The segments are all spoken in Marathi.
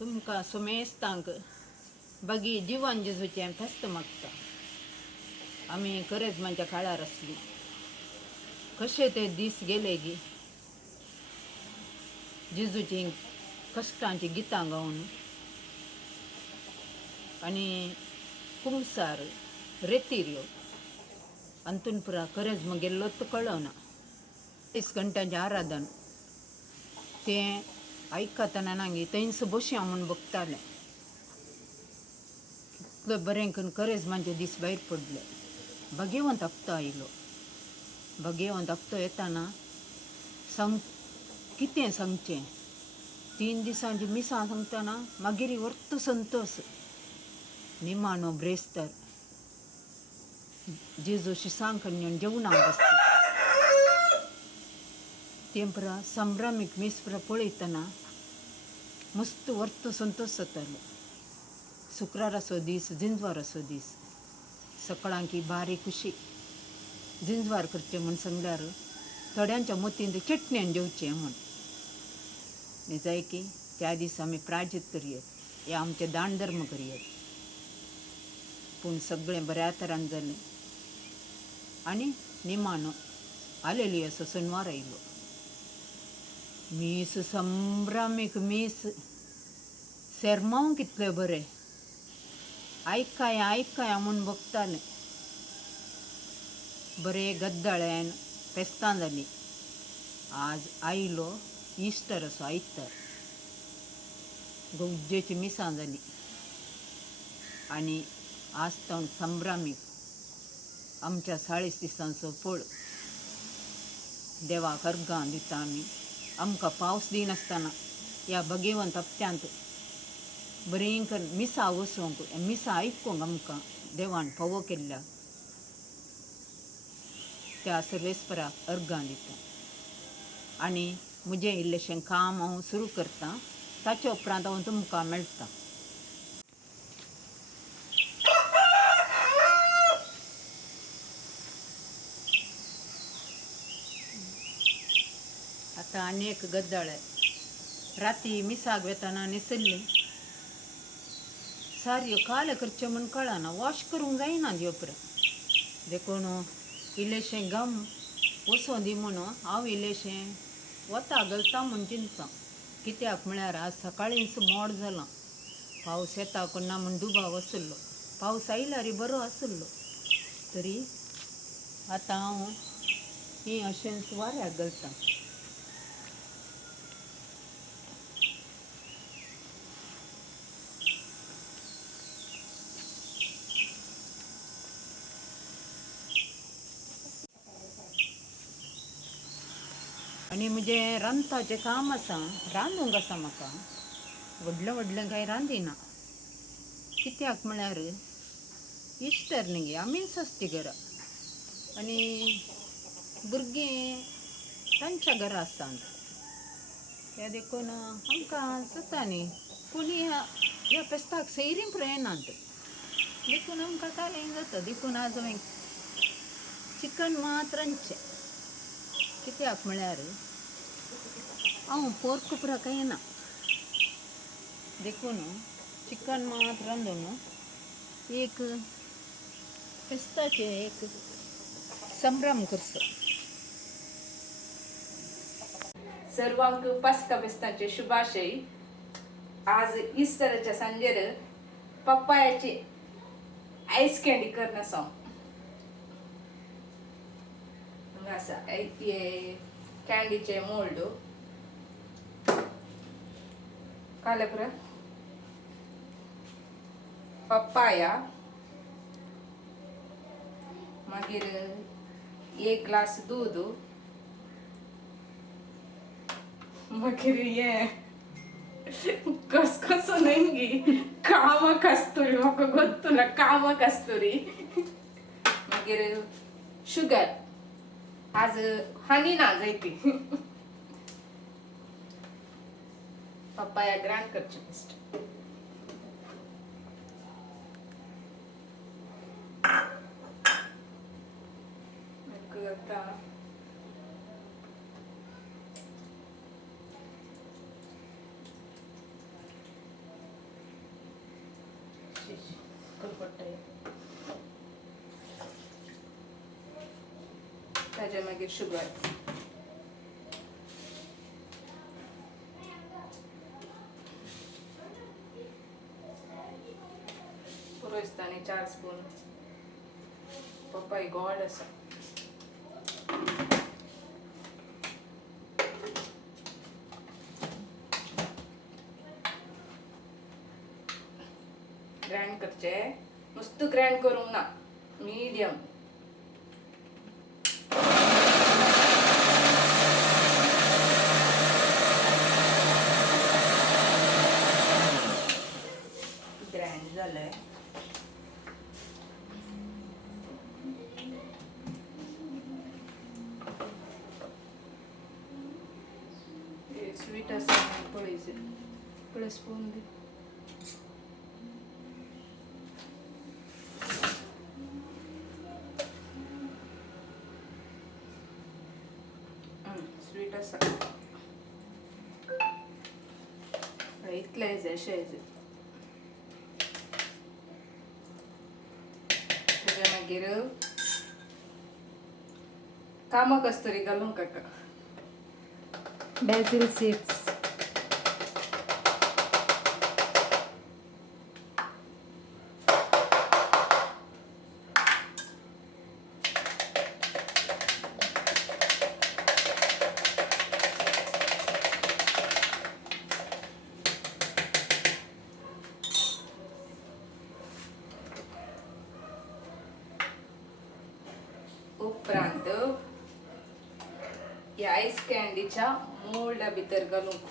तुमका सुमेस्तांक बगी जीवन जिजूचें फेस्त मागता. आमी करेजमांच्या काळार असली कशे ते दीस गेले गी जिजूची कश्टांची गितां गावन आनी कुंगसार रेतीर्यो अंतून पुरा करेजमा गेल्लो तो कळना. 30 घंट्यांचें आराधन तें आयकतना नांगी थंयच बसया म्हूण बगतालें. कितलें बरें करून करेजमांचे दीस भायर पडले. भगवंत हप्तो आयलो. भगवंत हप्तो येताना कितें सांगचें. 3 दिसांची मिसां सांगतना मागीर व्हर्त संतोस निमाणो ब्रेस्तार जेजू शिसांग करून जेवणाक बसता. तें पुरा संभ्रामीक मीस पुरा पळयतना मस्त व्हर्त संतोश जातालो. शुक्रार असो दीस जिंजवार असो दीस सकाळांकी बारी खुशी. जिंजवार करचें म्हूण सांगल्यार थोड्यांच्या मतीन चटणेन जेवचें म्हूण. जाय की त्या दीस आमी प्राजीत करयत, हे आमचे दान धर्म करयत. पूण सगळें बऱ्या तरान जालें आनी निमाणो आलेली असो शेनवार आयलो. मीस संभ्रामीक मीस सेरमांव कितलें बरें. आयकाया म्हूण बगतालें. बरें गद्दाळ्यान फेस्तां जालीं. आज आयलो इस्टर असो आयतार. गौज्जेची मिसां जालीं आनी आज तावन संभ्रामीक आमच्या 40 दिसांचो पळ देवाक अर्गां दिता आमी. आमकां पावस दिनासतना ह्या भगवंत हप्त्यांत बरें करून मिसां वचूंक मिसां आयकूंक आमकां देवान फावो केल्ल्या त्या सर्वेस्पराक अर्गां दिता. आनी म्हजें इल्लेशें काम हांव सुरू करतां. ताचे उपरांत हांव तुमकां मेळटां. आतां आनी एक गद्दाळें राती मिसाक वेताना न्हेसल्ली. सारयो काल करचें म्हूण कळना. वॉश करूंक जायना ह्यो पुरो. देखून इल्लेशें घम वचों दी म्हणून हांव इल्लेशें वता घालता म्हूण चिंततां. कित्याक म्हळ्यार आज सकाळींच मोड जालां. पावस येता कोण ना म्हूण दुबाव आसलो. पावस आयल्यार बरो आसलो. तरी आतां हांव ही अशेंच वाऱ्याक घालतां. आनी म्हजें रांदपाचें काम आसा. रांदूंक आसा म्हाका. व्हडलें कांय रांदिना. कित्याक म्हळ्यार इस्टर न्ही गे आमीच आसता घरा. आनी भुरगीं तांच्या घरा आसात. हे देखून आमकां जाता न्ही. कोणी ह्या फेस्ताक सैरीं पुरो येनात. देखून आमकां कांय जाता. देखून आज हांवें चिकन मात रांदचें. कित्याक म्हळ्यार हांव पोर्क पुरो खायना. देखून चिकन मात रांदून एक फेस्ताचें एक संभ्रम करचो. सर्वांक पास्का फेस्ताचे शुभाशय. आज इस्टराच्या सांजेर पप्पायाची आयस कँडी करना आसा. असा कँडीचे मोल्ड काले पुरा पप्पाया मागीर 1 ग्लास दूध मागीर हे कसकसो नेंगी कामा कस्तुरी म्हाका गोत्तुना कामा कस्तुरी मागीर शुगर. आज हनी ना जायती. पप्पाया ग्रांड करचें फस्ट. आता शी करपट्टा ताज्या मागीर शुगर पुरो दिसतानी 4 स्पून पपई गोड आसा ग्राइंड करचे मस्त ग्राइंड करूंक ना मीडियम ग्राइंड झालंय स्वीट आसा पळयचे पळय स्पून दी स्वीट आसा इतले अशें ताज्या मागीर कामा कस्तुरी घालूंक काका basil seeds. उपरांत या आईस कँडीच्या मोल्डा भितर घालूंक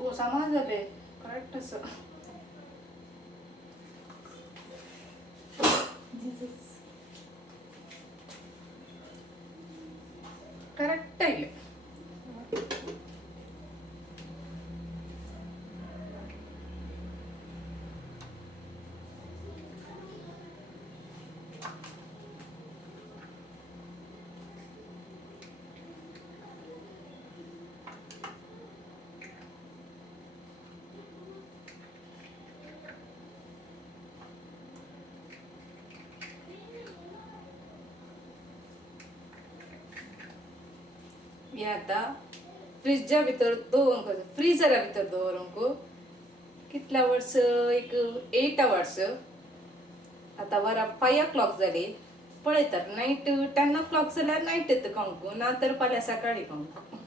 हो सामान झाले करेक्ट असं करेक्ट आहे मी आता फ्रीजच्या भितर दवरूंक फ्रीजरा भितर दवरूंक कितल्या वर्स एक 8 hours आता वरा 5 o'clock जाली पळयतात नाईट 10 o'clock जाल्यार नाईट येता खावंक ना तर फाल्यां सकाळी खावंक